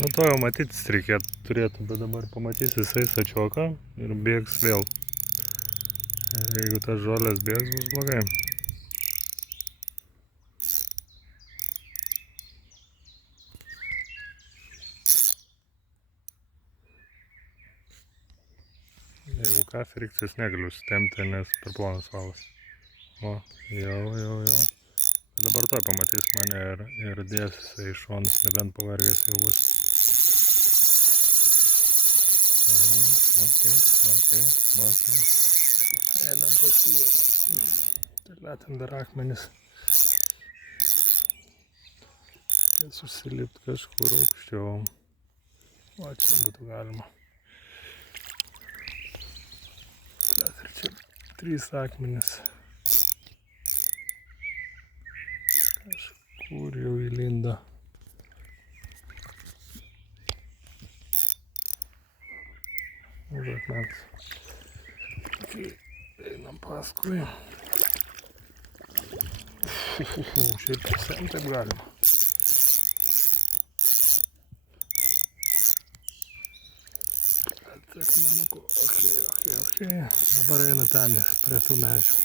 Nu to jau matytis turėtų, bet dabar pamatys jisai sačioką ir bėgs vėl. Ir jeigu tas žolės bėgs, bus blogai. Jeigu ką, frikcijos negaliu sutempti, nes per plonas valas. O, jau. Dabar toj pamatys mane ir dės jisai iš šonus, nebent pavargęs jau bus. Ok. Einam pas jį. Ten dar akmenis. Jis užsilipt kažkur aukščiau. O, čia būtų galima. Ir čia 3 akmenis. Kažkur jau įlindo. Už akmens. Einam paskui. Šiaip visam taip galima. Akmenuku. Ok. Dabar einu ten prie tų medžių.